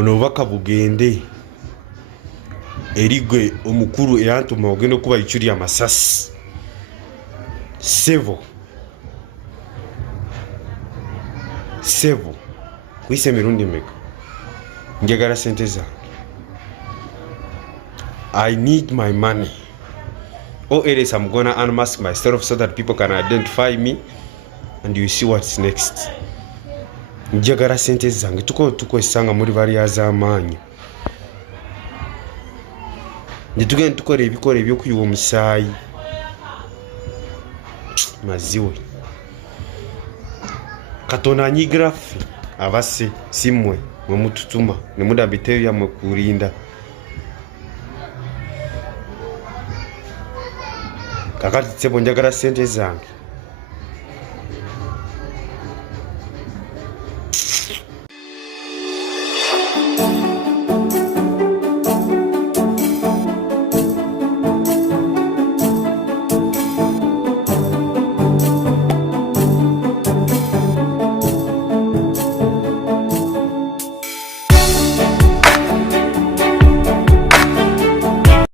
buno bubaka bugende erigwe omukuru eyantuma ogenda okuba Ichuli amasasi sevo kuyisa emirundi meka njagala sente zange. I need my money, or else I'm gonna unmask myself so that people can identify me and you see what's next. Njagala sente zange tukwesanga muri bariya z'amaanyi nitugenda tukora ebikora ebyokuyiwa omusaayi maziwe Katonda anyigira ffe abase simwe mwe mututuma ne mudabiteyo yamwe kulinda. Kakati tsebo njagala sente zange.